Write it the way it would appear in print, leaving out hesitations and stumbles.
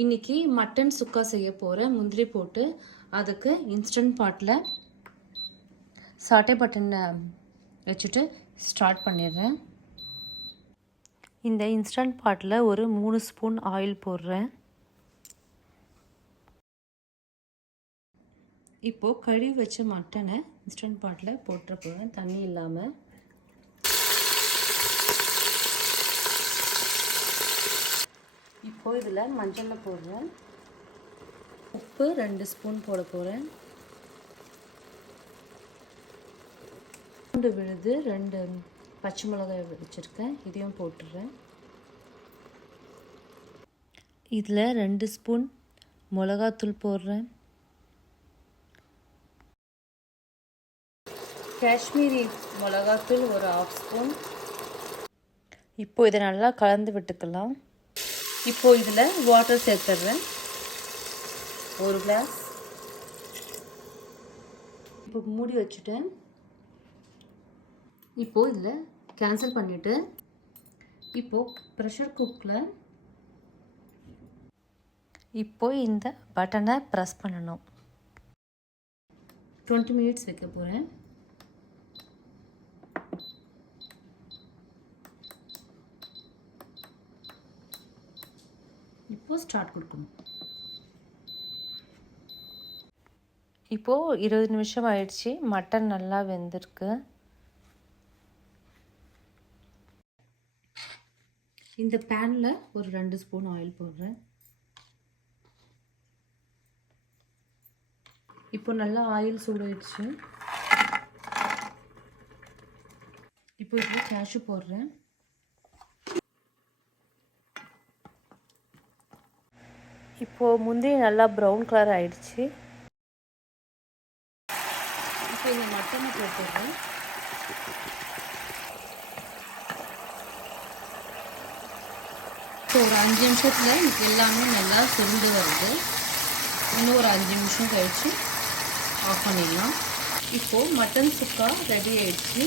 இன்றைக்கி மட்டன் சுக்கா செய்ய போகிறேன். முந்திரி போட்டு அதுக்கு இன்ஸ்டன்ட் பாட்டில் சாட்டே பட்டனை வச்சுட்டு ஸ்டார்ட் பண்ணிடுறேன். இந்த இன்ஸ்டன்ட் பாட்டில் ஒரு 3 ஸ்பூன் ஆயில் போடுறேன். இப்போது கழுவி வச்ச மட்டனை இன்ஸ்டன்ட் பாட்டில் போட்டுற போகிறேன், தண்ணி இல்லாமல். இப்போது இதில் மஞ்சளை போடுறேன். உப்பு 2 ஸ்பூன் போட போகிறேன். பூண்டு விழுது 2 பச்சை மிளகாய் வச்சுருக்கேன், இதையும் போட்டுடுறேன். இதில் 2 ஸ்பூன் மிளகாத்தூள் போடுறேன். காஷ்மீரி மிளகாத்தூள் ஒரு 1/2 ஸ்பூன். இப்போது இதை நல்லா கலந்து விட்டுக்கலாம். இப்போது இதில் வாட்டர் சேர்த்துடுறேன், 1 கிளாஸ். இப்போ மூடி வச்சுட்டேன். இப்போது இதில் கேன்சல் பண்ணிவிட்டு இப்போது ப்ரெஷர் குக்கில் இப்போது இந்த பட்டனை ப்ரெஸ் பண்ணணும். 20 மினிட்ஸ் வைக்க போகிறேன். இப்போது ஸ்டார்ட் கொடுக்கணும். இப்போது 20 நிமிஷம் ஆயிடுச்சு. மட்டன் நல்லா வெந்திருக்கு. இந்த பேனில் ஒரு 2 ஸ்பூன் ஆயில் போடுறேன். இப்போ நல்லா ஆயில் சூடாயிடுச்சு. இப்போ இதில் கேஷ்யூ போடுறேன். இப்போது முந்திரி நல்லா ப்ரௌன் கலர் ஆயிடுச்சு. இப்போ இந்த மட்டனை போட்டுடுறேன். இப்போ ஒரு 5 நிமிஷத்தில் எனக்கு எல்லாமே நல்லா சுருண்டு வருது. இன்னும் ஒரு 5 நிமிஷம் கழித்து ஆஃப் பண்ணிடலாம். இப்போது மட்டன் சுக்கா ரெடி ஆயிடுச்சு.